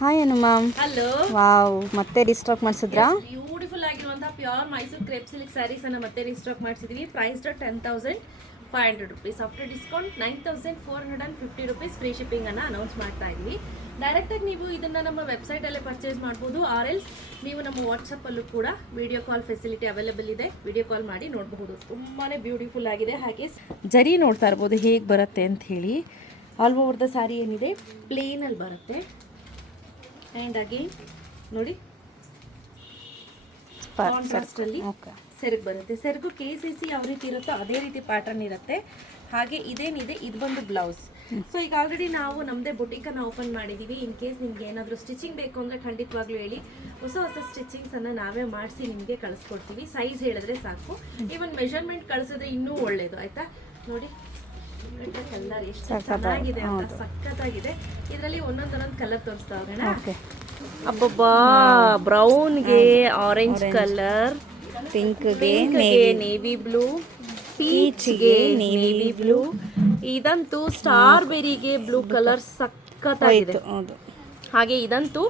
Hi Anu ma'am. Hello. Wow, ಮತ್ತೆ restock ಮಾಡಿಸಿದ್ರಾ? Beautiful ಆಗಿರುವಂತಹ pure Mysuru crepe silk sarees ಅನ್ನ ಮತ್ತೆ ರೀಸ್ಟಾಕ್ ಮಾಡಿಸಿದೀವಿ. Price 10,500 rupees. After discount 9,450 rupees. Free shipping ಅನ್ನ ಅನೌನ್ಸ್ ಮಾಡ್ತಾ ಇದೀವಿ. ಡೈರೆಕ್ಟ್ ಆಗಿ ನೀವು ಇದನ್ನ ನಮ್ಮ ವೆಬ್ಸೈಟ್ ಅಲ್ಲೇ ಪರ್ಚೇಸ್ ಮಾಡಬಹುದು. ಆರ್ ಎಲ್ಸ್ ನೀವು ನಮ್ಮ ವಾಟ್ಸ್ಆಪ್ ಅಲ್ಲೂ ಕೂಡ ವಿಡಿಯೋ ಕಾಲ್ ಫೆಸಿಲಿಟಿ ಅವೈಲೇಬಲ್ ಇದೆ. ವಿಡಿಯೋ ಕಾಲ್ ಮಾಡಿ ನೋಡಬಹುದು. ತುಂಬಾನೇ ಬ್ಯೂಟಿಫುಲ್ ಆಗಿದೆ. ಹಾಗೆ ಜರಿ ನೋಡ್ತಾ ಇರಬಹುದು ಹೇಗೆ ಬರುತ್ತೆ ಅಂತ ಹೇಳಿ. ಆಲ್ ಓವರ್ ದ ಸ್ಯಾರಿ ಏನಿದೆ ಪ್ಲೇನ್ ಅಲ್ಲಿ ಬರುತ್ತೆ. ಆ್ಯಂಡ್ ಅಗೇನ್ ನೋಡಿ ಕಾಂಟ್ರಾಸ್ಟ್ ಅಲ್ಲಿ ಸೆರಗು ಬರುತ್ತೆ. ಸೆರಗು KCC ಯಾವ ರೀತಿ ಇರುತ್ತೋ ಅದೇ ರೀತಿ ಪ್ಯಾಟರ್ನ್ ಇರುತ್ತೆ. ಹಾಗೆ ಇದೇನಿದೆ ಇದು ಬಂದು ಬ್ಲೌಸ್. ಸೊ ಈಗ ಆಲ್ರೆಡಿ ನಾವು ನಮ್ಮದೇ ಬುಟೀಕನ್ನು ಓಪನ್ ಮಾಡಿದ್ದೀವಿ. ಇನ್ ಕೇಸ್ ನಿಮ್ಗೆ ಏನಾದರೂ ಸ್ಟಿಚಿಂಗ್ ಬೇಕು ಅಂದರೆ ಖಂಡಿತವಾಗ್ಲೂ ಹೇಳಿ. ಹೊಸ ಹೊಸ ಸ್ಟಿಚಿಂಗ್ಸನ್ನು ನಾವೇ ಮಾಡಿಸಿ ನಿಮಗೆ ಕಳಿಸ್ಕೊಡ್ತೀವಿ. ಸೈಜ್ ಹೇಳಿದ್ರೆ ಸಾಕು. ಈವನ್ ಮೆಷರ್ಮೆಂಟ್ ಕಳಿಸಿದ್ರೆ ಇನ್ನೂ ಒಳ್ಳೆಯದು. ಆಯಿತಾ? ನೋಡಿ ಕಲರ್ ಎಷ್ಟು ಚೆನ್ನಾಗಿದೆ ಅಂತ, ಸಖತ್ತಾಗಿದೆ. ಇದರಲ್ಲಿ ಒಂದೊಂದೊಂದು ಕಲರ್ ತೋರಿಸ್ತಾ ಹೋಗೋಣ. ಅಬ್ಬಬ್ಬಾ, ಬ್ರೌನ್ಗೆ ಆರೆಂಜ್ ಕಲರ್, ಪಿಂಕ್ಗೆ ನೇವಿ ಬ್ಲೂ, ಪೀಚ್ಗೆ ನೇವಿ ಬ್ಲೂ, ಇದಂತೂ ಸ್ಟ್ರಾಬೆರಿಗೆ ಬ್ಲೂ ಕಲರ್ ಸಖತ್ತಾಗಿದೆ. ಹಾಗೆ ಇದಂತೂ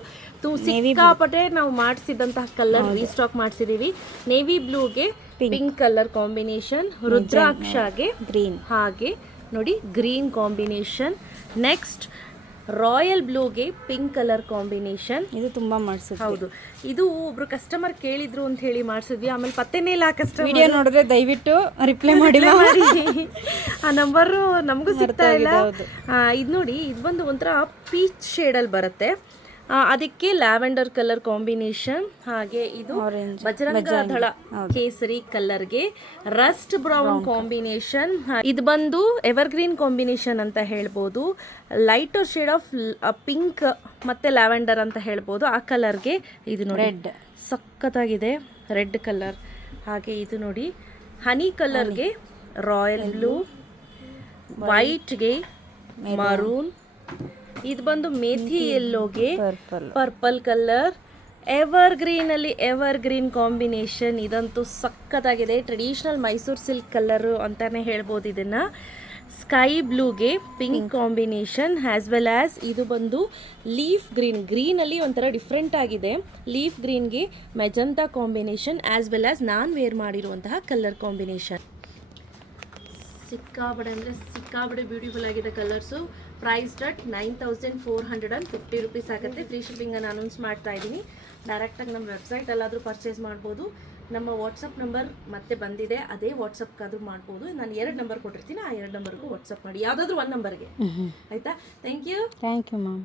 ಸಿಕ್ಕಾಪಟ್ಟೆ ನಾವು ಮಾಡಿಸಿದಂತಹ ಕಲರ್ ರೀಸ್ಟಾಕ್ ಮಾಡಿಸಿದೀವಿ. ನೇವಿ ಬ್ಲೂಗೆ ಪಿಂಕ್ ಕಲರ್ ಕಾಂಬಿನೇಷನ್, ರುದ್ರಾಕ್ಷಗೆ ಗ್ರೀನ್, ಹಾಗೆ ನೋಡಿ ಗ್ರೀನ್ ಕಾಂಬಿನೇಷನ್. ನೆಕ್ಸ್ಟ್ ರಾಯಲ್ ಬ್ಲೂಗೆ ಪಿಂಕ್ ಕಲರ್ ಕಾಂಬಿನೇಷನ್. ಇದು ತುಂಬಾ ಮಾಡಿಸಿದ್ವಿ. ಹೌದು, ಇದು ಒಬ್ರು ಕಸ್ಟಮರ್ ಕೇಳಿದ್ರು ಅಂತ ಹೇಳಿ ಮಾಡಿಸಿದ್ವಿ. ಆಮೇಲೆ ಪತ್ತೆನೇ ಇಲ್ಲ. ಕಸ್ಟಮರ್ ವಿಡಿಯೋ ನೋಡಿದ್ರೆ ದಯವಿಟ್ಟು ರಿಪ್ಲೈ ಮಾಡಿ. ಆ ನಂಬರು ನಮಗೂ ಸಿಗ್ತಾ ಇಲ್ಲ. ಇದು ನೋಡಿ, ಇದು ಬಂದು ಒಂಥರ ಪೀಚ್ ಶೇಡಲ್ಲಿ ಬರುತ್ತೆ. ಅದಕ್ಕೆ ಲ್ಯಾವೆಂಡರ್ ಕಲರ್ ಕಾಂಬಿನೇಷನ್. ಹಾಗೆ ಇದು ಬಜರಂಗ ದಳ ಕೇಸರಿ ಕಲರ್ಗೆ ರಸ್ಟ್ ಬ್ರೌನ್ ಕಾಂಬಿನೇಷನ್. ಇದು ಬಂದು ಎವರ್ಗ್ರೀನ್ ಕಾಂಬಿನೇಷನ್ ಅಂತ ಹೇಳ್ಬೋದು. ಲೈಟರ್ ಶೇಡ್ ಆಫ್ ಪಿಂಕ್ ಮತ್ತೆ ಲ್ಯಾವೆಂಡರ್ ಅಂತ ಹೇಳ್ಬೋದು. ಆ ಕಲರ್ಗೆ ಇದು ನೋಡಿ ರೆಡ್ ಸಖತ್ತಾಗಿದೆ, ರೆಡ್ ಕಲರ್. ಹಾಗೆ ಇದು ನೋಡಿ ಹನಿ ಕಲರ್ಗೆ ರಾಯಲ್ ಬ್ಲೂ, ವೈಟ್ಗೆ ಮರೂನ್, ಇದು ಬಂದು ಮೇಥಿ ಯೆಲ್ಲೋಗೆ ಪರ್ಪಲ್ ಕಲರ್, ಎವರ್ ಗ್ರೀನ್ ಅಲ್ಲಿ ಎವರ್ ಗ್ರೀನ್ ಕಾಂಬಿನೇಷನ್. ಇದಂತೂ ಸಖತ್ತಾಗಿದೆ. ಟ್ರೆಡಿಷನಲ್ ಮೈಸೂರು ಸಿಲ್ಕ್ ಕಲರ್ ಅಂತಾನೆ ಹೇಳ್ಬೋದು ಇದನ್ನ. ಸ್ಕೈ ಬ್ಲೂಗೆ pink combination, as well as ಇದು ಬಂದು ಲೀಫ್ ಗ್ರೀನ್, ಗ್ರೀನ್ ಅಲ್ಲಿ ಒಂಥರ ಡಿಫ್ರೆಂಟ್ ಆಗಿದೆ. ಲೀಫ್ ಗ್ರೀನ್ಗೆ magenta combination, as well as ನಾನ್ ವೇರ್ ಮಾಡಿರುವಂತಹ ಕಲರ್ ಕಾಂಬಿನೇಷನ್. ಸಿಕ್ಕಾಬಡೆ ಅಂದರೆ ಸಿಕ್ಕಾಬಡೆ ಬ್ಯೂಟಿಫುಲ್ ಆಗಿದೆ ಕಲರ್ಸು. ಪ್ರೈಸ್ 9,450 rupees ಆಗುತ್ತೆ. ಫ್ರೀ ಶಿಪ್ಪಿಂಗನ್ನು ಅನೌನ್ಸ್ ಮಾಡ್ತಾ ಇದ್ದೀನಿ. ಡೈರೆಕ್ಟಾಗಿ ನಮ್ಮ ವೆಬ್ಸೈಟಲ್ಲಾದರೂ ಪರ್ಚೇಸ್ ಮಾಡ್ಬೋದು. ನಮ್ಮ ವಾಟ್ಸಪ್ ನಂಬರ್ ಮತ್ತೆ ಬಂದಿದೆ, ಅದೇ ವಾಟ್ಸಪ್ಗಾದರೂ ಮಾಡ್ಬೋದು. ನಾನು 2 ನಂಬರ್ ಕೊಟ್ಟಿರ್ತೀನಿ, ಆ 2 ನಂಬರ್ಗೂ ವಾಟ್ಸಪ್ ಮಾಡಿ, ಯಾವುದಾದ್ರೂ 1 ನಂಬರ್ಗೆ. ಆಯಿತಾ? Thank you ma'am.